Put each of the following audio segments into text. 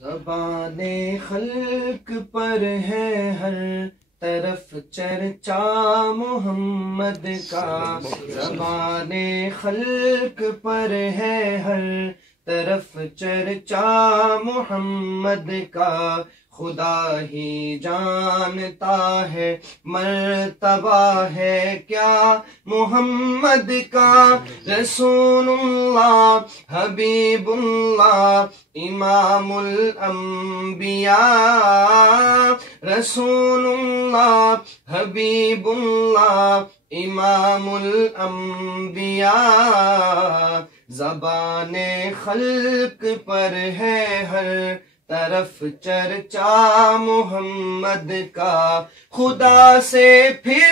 زبان خلق پر ہے ہر طرف چرچا محمد کا، زبان خلق پر ہے ہر طرف چرچا محمد کا، خدا ہی جانتا ہے مرتبہ ہے کیا محمد کا، رسول اللہ حبیب اللہ امام الانبیاء، رسول اللہ حبیب اللہ امام الانبیاء، زبان خلق پر ہے ہر طرف چرچا محمد کا، خدا سے پھر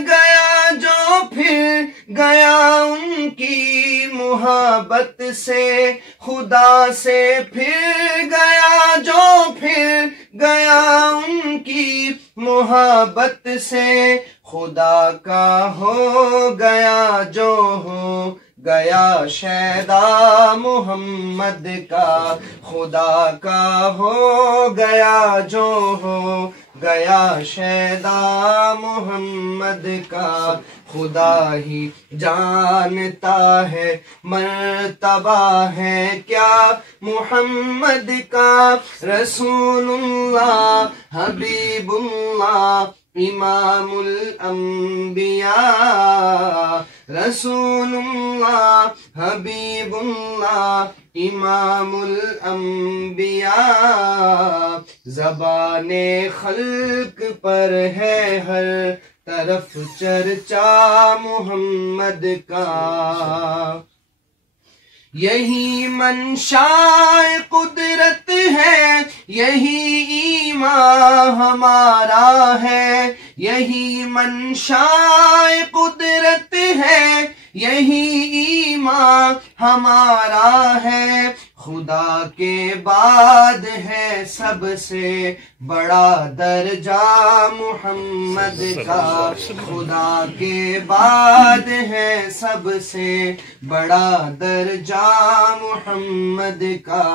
گیا جو پھر گیا ان کی محبت سے، خدا سے پھر گیا جو پھر گیا ان کی محبت سے، خدا کا ہو گیا جو ہو گیا شیدا محمد کا، خدا کا ہو گیا جو ہو گیا شیدا محمد کا، خدا ہی جانتا ہے مرتبہ ہے کیا محمد کا، رسول اللہ حبیب اللہ امام الانبیاء، رسول اللہ حبیب اللہ امام الانبیاء، زبان خلق پر ہے ہر طرف چرچا محمد کا، یہی منشاء قدرت ہے یہی ایمان ہمارا ہے، یہی منشاء قدرت ہے یہی ایمان ہمارا ہے، خدا کے بعد ہے سب سے بڑا درجہ محمد کا، خدا کے بعد ہے سب سے بڑا درجہ محمد کا،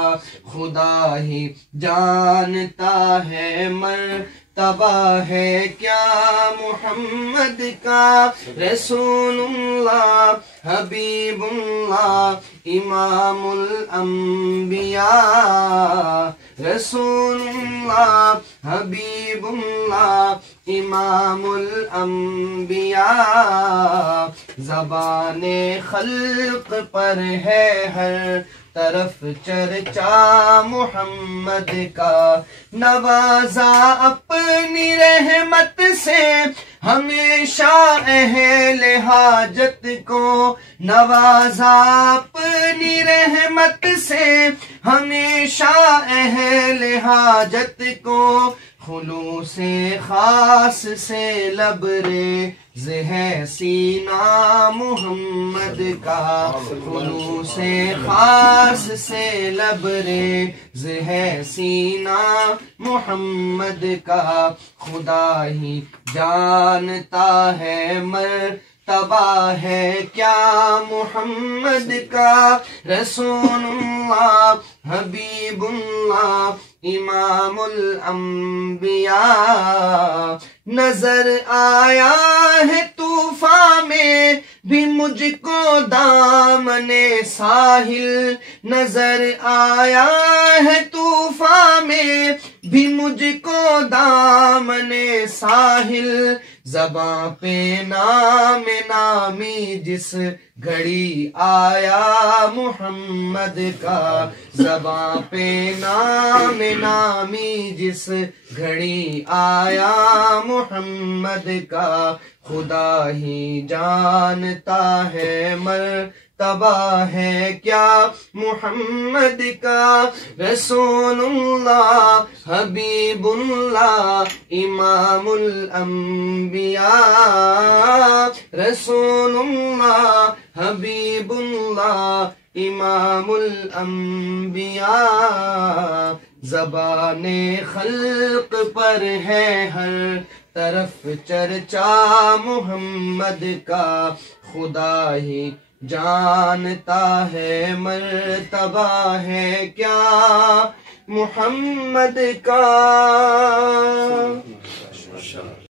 خدا ہی جانتا ہے مرتبہ ہے کیا محمد کا، رسول اللہ حبیب اللہ امام الانبیاء، رسول اللہ حبیب اللہ امام الانبیاء، زبان خلق پر ہے ہر طرف چرچا محمد کا، نوازا اپنی رحمت سے ہمیشہ اہل حاجت کو، نوازا اپنی رحمت سے ہمیشہ اہل حاجت کو، خلوص خاص سے لبریز ہے سینہ محمد کا، خلوص خاص سے لبریز ہے سینہ محمد کا، خدا ہی جانتا ہے مرتبہ ہے کیا محمد کا، رسول اللہ حبیب اللہ امام الانبیاء، نظر آیا ہے طوفان میں بھی مجھ کو دامن ساحل، نظر آیا ہے طوفان میں بھی مجھ کو دامن ساحل، زباں پہ نام نامی جس گھڑی آیا محمد کا، زباں پہ نام نامی جس گھڑی آیا محمد کا، خدا ہی جانتا ہے مرتبہ ہے کیا محمد کا، رسول اللہ حبیب اللہ امام الانبیاء، رسول اللہ حبیب اللہ امام الانبیاء، زبان خلق پر ہے ہر طرف چرچا محمد کا، خدا ہی جانتا ہے مرتبہ ہے کیا محمد کا